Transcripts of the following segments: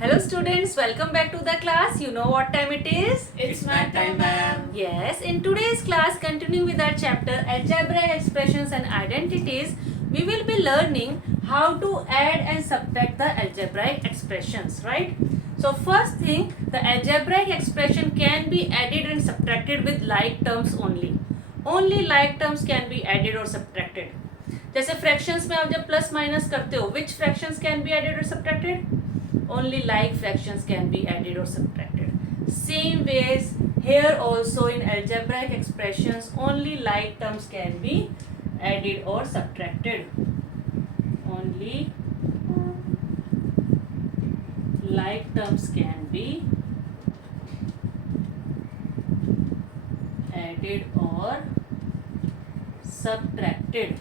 Hello students, welcome back to the class. You know what time it is? It's math time, ma'am. Yes, in today's class, continuing with our chapter Algebraic Expressions and Identities, we will be learning how to add and subtract the algebraic expressions, right? So first thing, the algebraic expression can be added and subtracted with like terms only. Only like terms can be added or subtracted. जैसे fractions में आप जब plus minus करते हो, which fractions can be added or subtracted? Only like fractions can be added or subtracted. Same ways here also in algebraic expressions only like terms can be added or subtracted. Only like terms can be added or subtracted.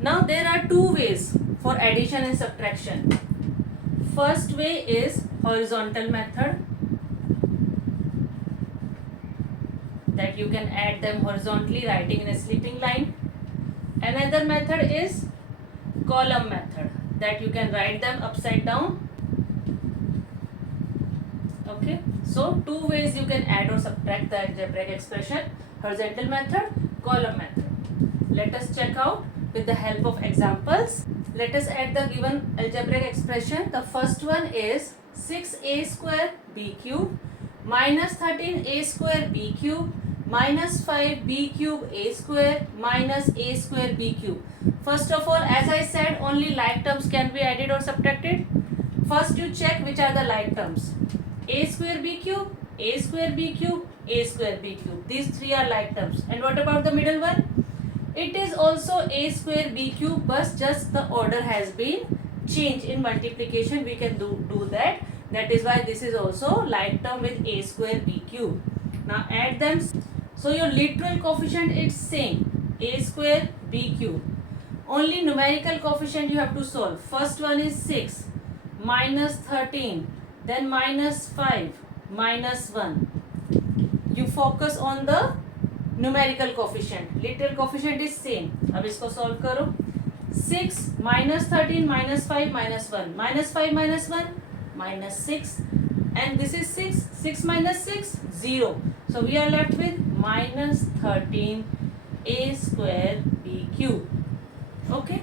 Now there are two ways for addition and subtraction. First way is horizontal method, that you can add them horizontally writing in a sleeping line. Another method is column method, that you can write them upside down. Okay, so two ways you can add or subtract the algebraic expression: horizontal method, column method. Let us check out with the help of examples. Let us add the given algebraic expression. The first one is 6a square b cube minus 13a square b cube minus 5b cube a square minus a square b cube. First of all, as I said, only like terms can be added or subtracted. First you check which are the like terms. A square b cube, a square b cube, a square b cube. These three are like terms. And what about the middle one? It is also a square b cube, but just the order has been changed. In multiplication we can do that. That is why this is also like term with a square b cube. Now add them. So your literal coefficient is same, a square b cube. Only numerical coefficient you have to solve. First one is 6 minus 13, then minus 5 minus 1. You focus on the numerical coefficient. Literal coefficient is same. अब इसको solve करो. 6 minus 13 minus 5 minus 1. Minus 5 minus 1 minus 6. And this is 6. 6 minus 6 0. So we are left with minus 13 a square b cube. Okay.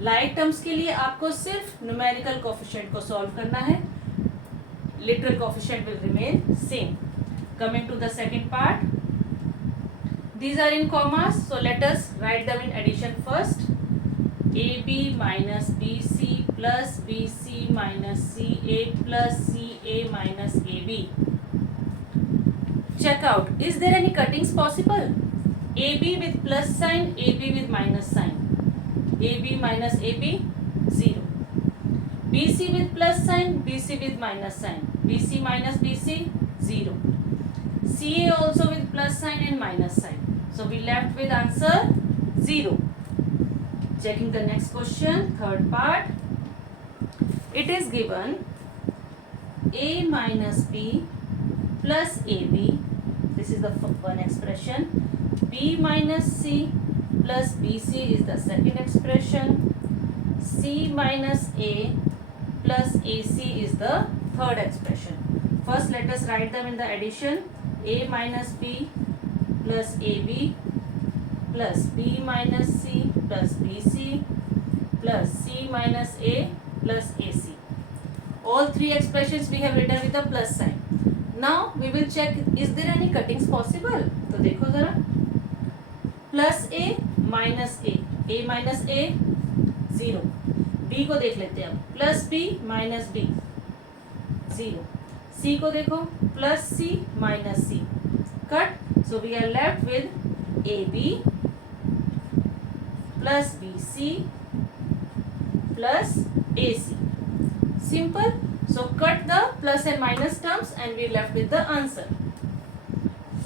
Like terms के लिए आपको सिर्फ numerical coefficient को solve करना है. Literal coefficient will remain same. Coming to the second part. These are in commas, so let us write them in addition first. AB minus BC plus BC minus CA plus CA minus AB. Check out, is there any cuttings possible? AB with plus sign, AB with minus sign. AB minus AB, 0. BC with plus sign, BC with minus sign. BC minus BC, 0. CA also with plus sign and minus sign. So we left with answer 0. Checking the next question, third part. It is given A minus B plus AB. This is the one expression. B minus C plus BC is the second expression. C minus A plus AC is the third expression. First let us write them in the addition. A minus B plus AB plus B minus C plus BC plus C minus A plus AC. All three expressions we have written with the plus sign. Now we will check, is there any cuttings possible? तो देखो जरा. Plus A minus A minus A 0. B को देख लेते हैं अब. Plus B minus B 0. C को देखो. Plus C minus C. Cut. So we are left with AB plus BC plus AC. Simple. So cut the plus and minus terms and we are left with the answer.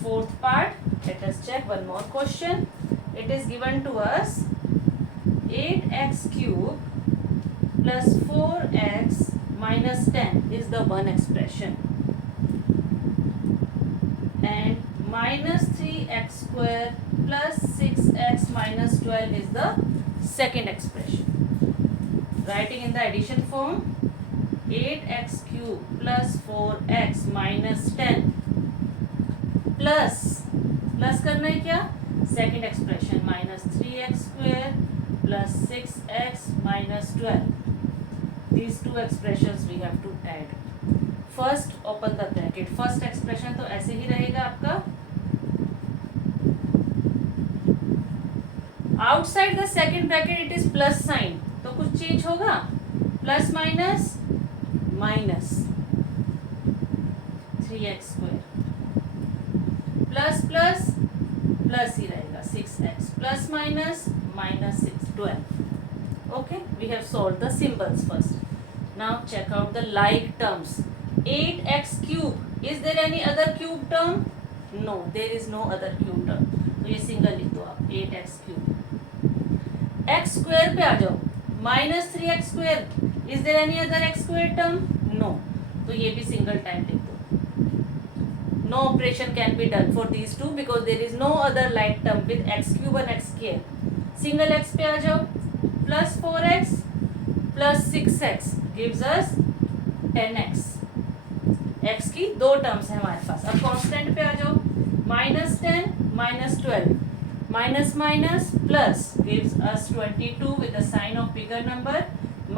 Fourth part. Let us check one more question. It is given to us 8x cube plus 4x minus 10 is the one expression. And minus 3x square plus 6x minus 12 is the second expression. writing in the addition form 8x cube plus 4x minus 10 plus करना है क्या, second expression minus 3x square plus 6x minus 12. These two expressions we have to add. First open the bracket. First expression तो ऐसे ही रहेगा आपका. Outside the second bracket it is plus sign, तो कुछ चेंज होगा, plus minus minus 3x square plus plus plus ही रहेगा 6x plus minus minus 12. Okay, we have solved the symbols first. Now check out the like terms. 8x cube. Is there any other cube term? No, there is no other cube term. तो ये single लिख दो आप, 8x cube. x square पे आ जाओ, minus 3x square. Is there any other x square term? No. तो ये भी सिंगल टाइम लिख दो. No operation can be done for these two because there is no other like term with x cube and x square. Single x पे आ जाओ, plus 4x plus 6x gives us 10x. x की दो terms है हमारे पास. अब constant पे आ जाओ, minus 10 minus 12 minus minus plus gives us 22 with the sign of bigger number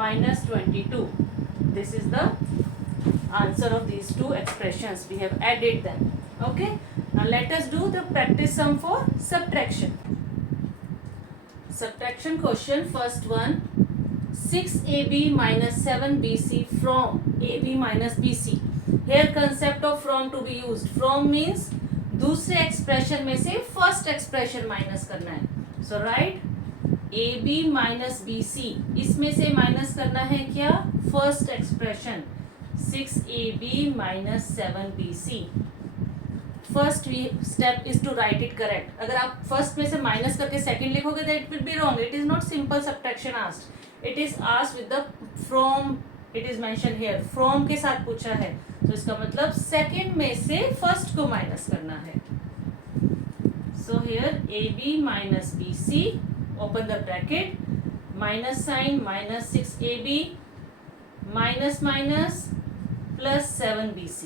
minus 22. This is the answer of these two expressions. We have added them. Okay, now let us do the practice sum for subtraction. Subtraction question, first one, 6ab minus 7bc from ab minus bc. Here concept of from to be used. From means दूसरे expression में से first expression minus करना है. So write A B minus B C, इसमें से minus करना है क्या, first expression 6ab minus 7bc. First step is to write it correct. अगर आप फर्स्ट में से माइनस करके सेकंड लिखोगे तो it will be wrong. It is not simple subtraction asked, it is asked with the from. It is mention here from के साथ पूछा है, तो इसका मतलब सेकंड में से फर्स्ट को माइनस करना है. So here a B minus B c, open the bracket, minus sign minus 6ab minus minus plus 7bc.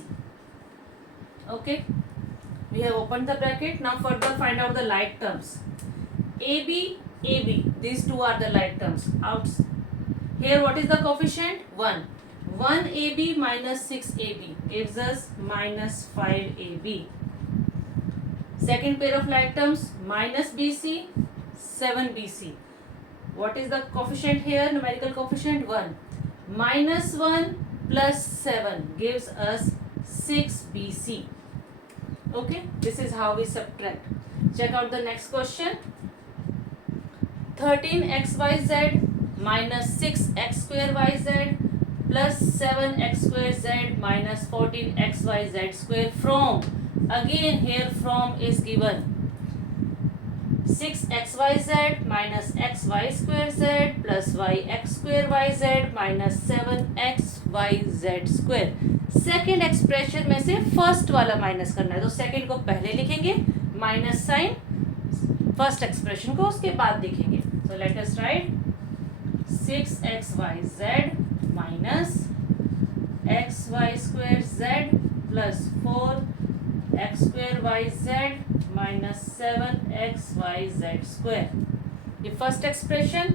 Okay, we have opened the bracket. Now further find out the like terms. AB, AB, these two are the like terms. Out here, what is the coefficient? 1. 1ab minus 6ab gives us minus 5ab. Second pair of like terms, minus bc, 7bc. What is the coefficient here? Numerical coefficient 1. Minus 1 plus 7 gives us 6bc. Okay, this is how we subtract. Check out the next question. 13xyz minus 6x square yz plus 7x square z minus 14xyz square from, again here from is given, 6xyz minus xy square z plus yx square yz minus 7xyz square. Second expression में से first वाला minus करना है, तो second को पहले लिखेंगे, minus sign first expression को उसके बाद लिखेंगे. So let us right 6xyz minus xy square z plus 4x square yz minus 7xyz square. ये फर्स्ट एक्सप्रेशन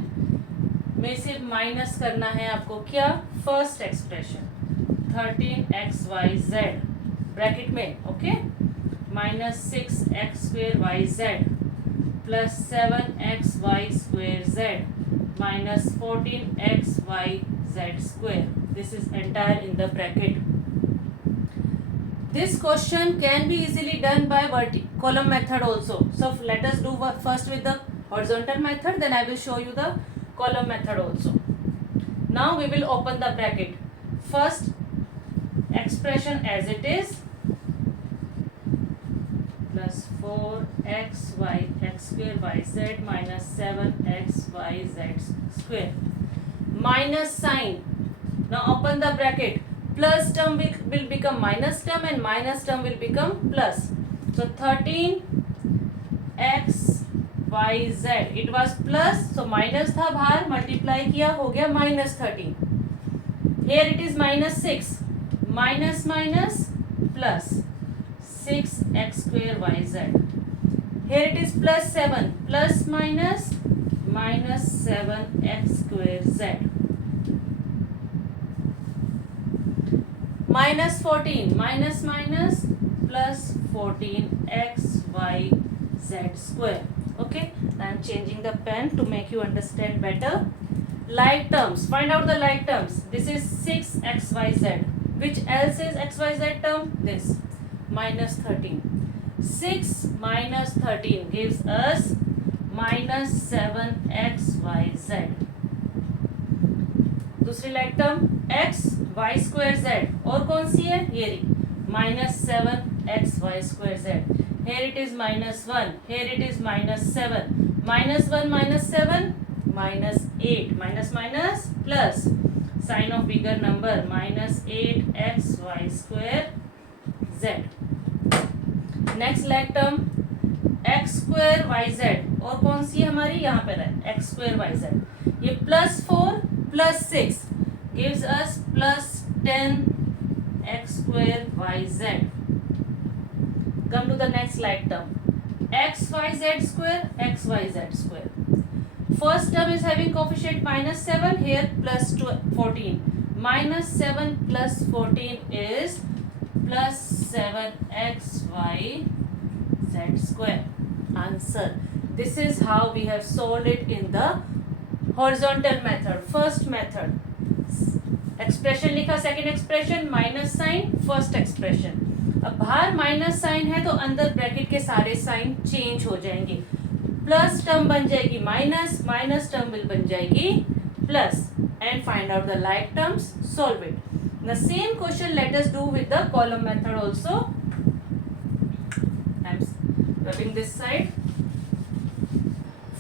में से माइनस करना है आपको क्या, फर्स्ट एक्सप्रेशन 13xyz ब्रैकेट में, okay, minus 6x square yz plus 7xy square z minus 14xyz square. This is entire in the bracket. This question can be easily done by column method also. So let us do first with the horizontal method, then I will show you the column method also. Now we will open the bracket. First expression as it is, plus 4xy x square yz minus 7xyz square minus sign. Now open the bracket, plus term will become minus term and minus term will become plus. So 13x y z. It was plus, so minus था बाहर, multiply किया, हो गया -13. Here it is -6. Minus minus plus 6x² yz. Here it is +7, plus minus -7x² z. -14, minus minus plus 14xy z square. Okay, I am changing the pen to make you understand better. Like terms, find out the like terms. This is 6xyz. Which else is xyz term? This, -13. 6 minus 13 gives us -7xyz. दूसरी like term x y² z, और कौन सी है? ये रही, -7xy² z. Here it is -1, here it is -7. -1 -7 -8, minus minus plus, sign of bigger number, -8xy² z. Next like term x² yz, और कौन सी है हमारी? यहाँ पे है x² yz. ये +4 + 6 gives us +10x² yz. Come to the next like term, xyz², xyz². First term is having coefficient -7, here +14. -7 plus 14 is +7xyz². Answer. This is how we have solved it in the horizontal method. First method, expression लिखा, second expression, minus sign, first expression. अब बाहर minus sign है तो अंदर bracket के सारे sign change हो जाएंगे. प्लस टर्म बन जाएगी माइनस, माइनस टर्म बन जाएगी plus, and find out the like terms, solve it. The same question let us do with the column method also. I am rubbing this side.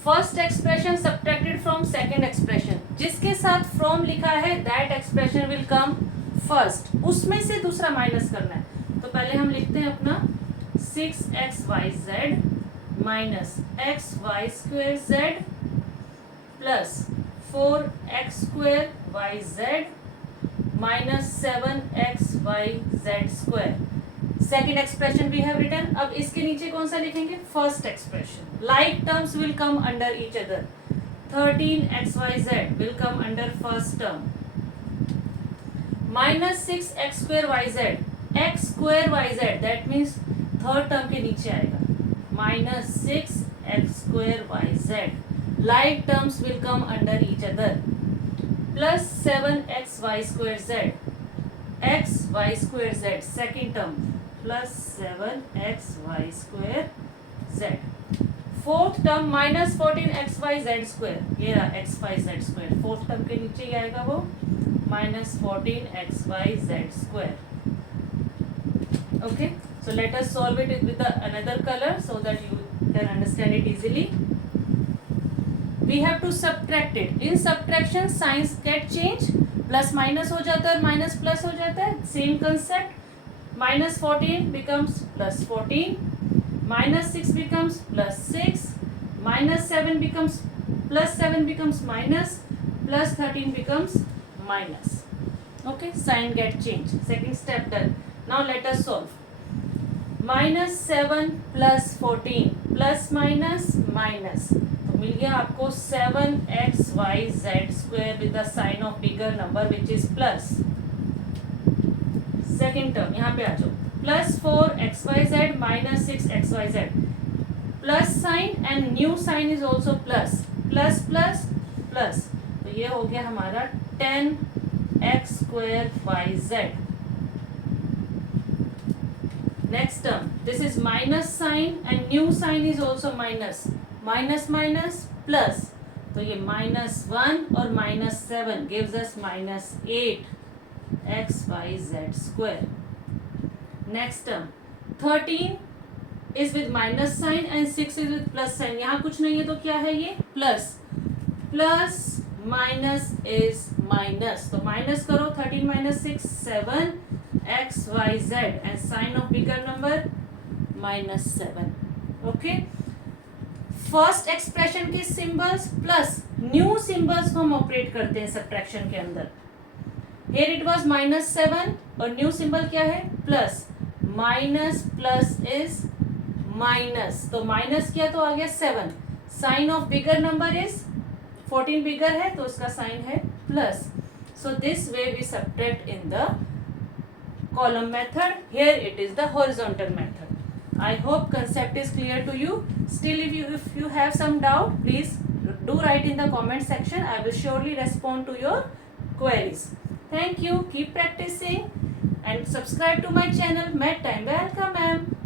First expression subtracted from second expression. जिसके साथ from लिखा है that expression will come first. उसमें से दूसरा minus करना है. तो पहले हम लिखते हैं अपना 6xyz minus xy² z plus 4x² yz -7xyz². Second expression we have written. अब इसके नीचे कौन सा लिखेंगे? First expression. Like terms will come under each other. 13xyz will come under first term. -6x² yz, x² yz, that means third term के नीचे आएगा. -6x² yz. Like terms will come under each other. +7xy² z, xy² z, second term, +7xy² z. Fourth term -14xyz², ये रहा xyz². Fourth term के नीचे ही आएगा वो, -14xyz². Okay, so let us solve it with another color so that you can understand it easily. We have to subtract it. In subtraction signs get changed. Plus minus हो जाता है, minus plus हो जाता है. Same concept. -14 becomes +14. -6 becomes +6. -7 becomes +7 becomes minus. +13 becomes minus. Okay, sign get changed. Second step done. Now let us solve. -7 plus 14 plus minus minus. मिल गया आपको 7xyz² with the sign of bigger number which is plus. Second term यहाँ पे आ जाओ. +4xyz minus 6xyz. Plus sign and new sign is also plus. Plus plus plus, तो ये हो गया हमारा 10x² yz. Next term, this is minus sign and new sign is also minus. Minus minus plus, तो ये -1 और -7 gives us -8xyz². Next term 13 is with minus sign and 6 is with plus sign. यहाँ कुछ नहीं है तो क्या है ये? Plus. Plus minus is minus, तो माइनस करो. 13 minus 6 7xyz and sign of bigger number -7. Okay. First expression के सिंबल्स प्लस न्यू सिंबल्स को हम ऑपरेट करते हैं सब्ट्रैक्शन के अंदर. हियर इट वाज -7 और न्यू सिंबल क्या है? Plus. Minus plus is minus, तो माइनस किया तो आ गया 7. Sign of bigger number is 14 bigger है तो इसका साइन है plus. So this way we subtract in the column method. Here it is the horizontal method. I hope concept is clear to you. Still if you have some doubt, please do write in the comment section. I will surely respond to your queries. Thank you. Keep practicing and subscribe to my channel Math Time. Welcome ma'am.